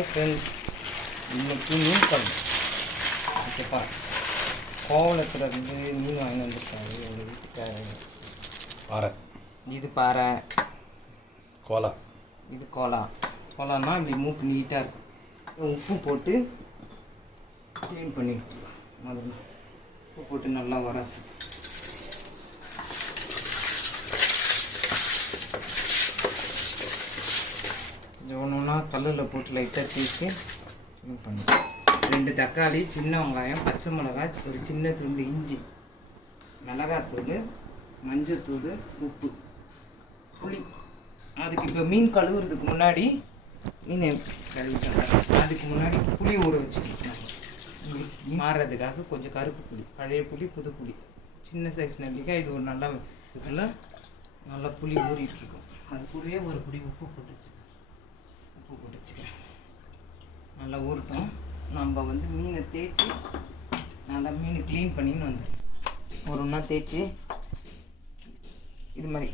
Hi friends, இன்னைக்கு மீன் குழம்பு. ஓகேப்பா, கோவளத்துலேருந்து மீன் வாங்கி வந்துருக்காரு எங்கள் வீட்டுக்காரங்க. பாறை, இது பாறை. கோலா, இது கோலா. கோலான்னா இப்படி மூக்கு நீட்டாக இருக்கும். உப்பு போட்டு க்ளீன் பண்ணிட்டு முதல்ல உப்பு போட்டு நல்லா உரசு. ஒன்றுனா கல்லில் போட்டு லைட்டாக தேய்ச்சி இது பண்ணி 2 தக்காளி, சின்ன வெங்காயம், பச்சை மிளகாய், ஒரு சின்ன துண்டு இஞ்சி, மிளகாத்தூள், மஞ்சத்தூள், உப்பு, புளி. அதுக்கு இப்போ மீன் கழுவுறதுக்கு முன்னாடி மீன் கழுவிட்டாங்க. அதுக்கு முன்னாடி புளி ஊற வச்சுக்கிட்டேன் மாறுறதுக்காக. கொஞ்சம் கருப்பு புளி, பழைய புளி, புது புளி, சின்ன சைஸ் நெல்லிக்காய். இது ஒரு நல்ல இதில் நல்லா புளி ஊறிட்டுருக்கும். அது கூடவே ஒரு புளி உப்பு போட்டுச்சு. நல்லா ஊறட்டும். நம்ம வந்து மீனை தேய்ச்சி நல்லா மீன் க்ளீன் பண்ணின்னு வந்துடும். ஒன்றா தேய்ச்சி இது மாதிரி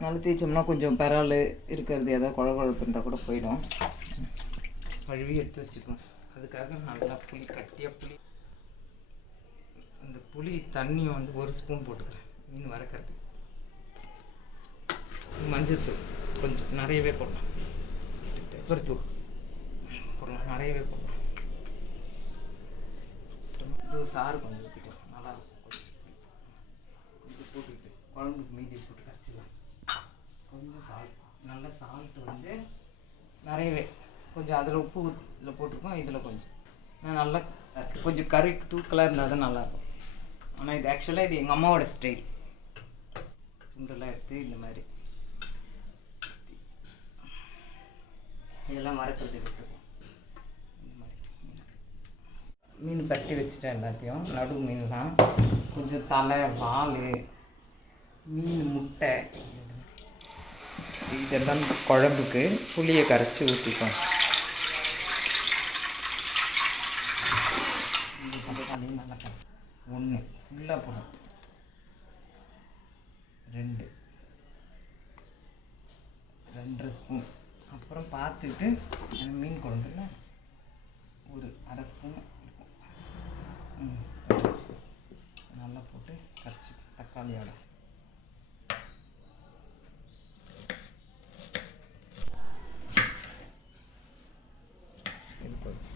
நல்லா தேய்ச்சோம்னா கொஞ்சம் பெறால் இருக்கிறது ஏதாவது குழப்பு இருந்தால் கூட போயிடும். கழுவி எடுத்து வச்சுக்கணும். அதுக்காக நல்லா புளி, கட்டியாக புளி. அந்த புளி தண்ணியை வந்து 1 ஸ்பூன் போட்டுக்கிறேன் மீன் வறுக்கிறது. மஞ்சள் தூள் கொஞ்சம் நிறையவே போடலாம். பெப்பர் தூள் போடலாம், நிறையவே போடலாம். இது சாறு கொஞ்சம் ஊற்றிக்கலாம், நல்லாயிருக்கும். கொஞ்சம் போட்டுக்கிட்டு குழம்புக்கு மீதி போட்டு கரைச்சிடலாம். கொஞ்சம் சால்ட், நல்ல சால்ட்டு வந்து நிறையவே கொஞ்சம் அதில் உப்பு இதில் போட்டிருக்கோம். இதில் கொஞ்சம் நல்லா கொஞ்சம் கறி தூக்கலாக இருந்தால் தான் நல்லாயிருக்கும். ஆனால் இது ஆக்சுவலாக இது எங்கள் அம்மாவோட ஸ்டைல். துண்டெல்லாம் எடுத்து இந்த மாதிரி இதெல்லாம் மறக்கிறது எடுத்துக்கும். இந்த மாதிரி மீன் பட்டி வச்சுட்டேன் எல்லாத்தையும். நடு மீன்லாம் கொஞ்சம் தலை, வால், மீன், முட்டை, இதெல்லாம் குழம்புக்கு புளியை கரைச்சி ஊற்றிப்போம். நல்லா 1 ஃபுல்லாக போடும். 2 ஸ்பூன். அப்புறம் பார்த்துட்டு மீன் குழம்புல ஒரு 1/2 ஸ்பூன் இருக்கும். நல்லா போட்டு கரைச்சி தக்காளியோட இது போதும்.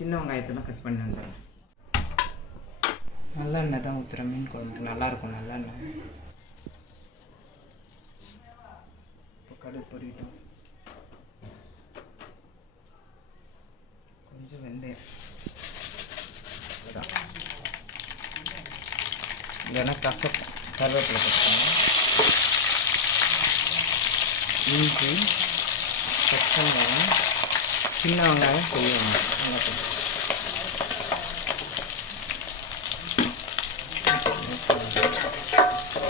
சின்ன வெங்காயத்தெல்லாம் கட் பண்ணி வந்துடுறேன். நல்லெண்ணெய் தான் ஊற்றுற மீன் குழம்பு நல்லாயிருக்கும். நல்லெண்ணெய் கடுகு பொரியட்டும். கொஞ்சம் வெந்தயம், இல்லைன்னா கசக்கும். கருவேப்பிலை கட்டணும். இஞ்சி, பச்சை மிளகாய், சின்ன வெங்காயம், பெரிய வெங்காயம் நல்லா போடும்.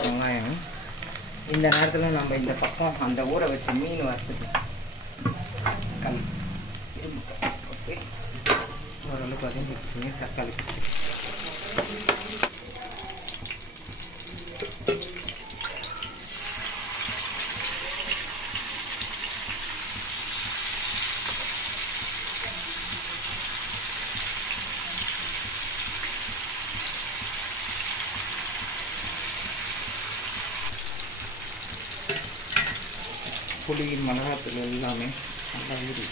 வெங்காயம் இந்த நேரத்தில் நம்ம இந்த பக்கம் அந்த ஊற வச்சு மீன் வறுத்துக்கலாம். போட்டு ஓரளவுக்கு அதையும் வச்சுங்க. தக்காளி புளி, மிளகாத்தூள் எல்லாமே நல்லா ஊறி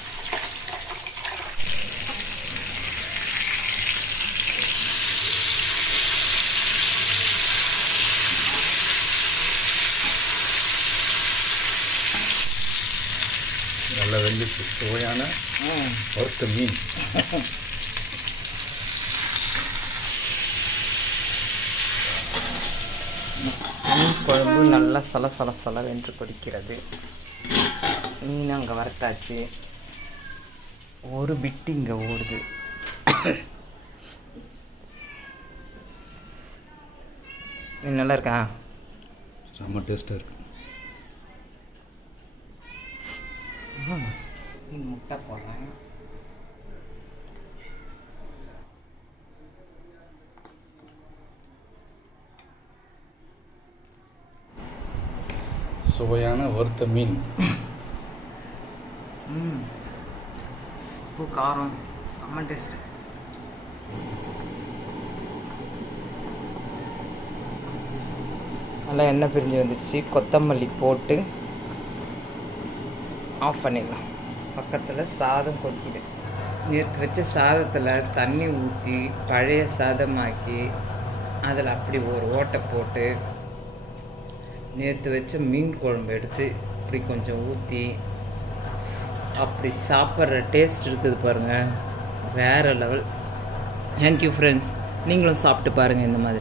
நல்லா வெந்துச்சு. சுவையான வறுத்த மீன். மீன் குழம்பு நல்லா சல வென்று கொதிக்கிறது. மீன் அங்கே வறுத்தாச்சு. ஒரு பிட்டு இங்கே ஓடுது. மீன் நல்லா இருக்கா? செம்ம டேஸ்ட்டாக இருக்கு. மீன் முட்டை போடுறேன். சுவையான வறுத்த மீன். உப்பு காரம் செம்ம டேஸ்ட்டு. நல்லா எண்ணெய் பிரிஞ்சு வந்துடுச்சு. கொத்தமல்லி போட்டு ஆஃப் பண்ணிடலாம். பக்கத்தில் சாதம் கொதிக்குது. நேற்று வச்ச சாதத்தில் தண்ணி ஊற்றி பழைய சாதமாக்கி அதில் அப்படி ஒரு ஓட்டை போட்டு நேற்று வச்ச மீன் குழம்பு எடுத்து இப்படி கொஞ்சம் ஊற்றி அப்படி சாப்பிட்ற டேஸ்ட் இருக்குது பாருங்கள், வேறு லெவல். Thank you friends. நீங்களும் சாப்பிட்டு பாருங்கள் இந்த மாதிரி.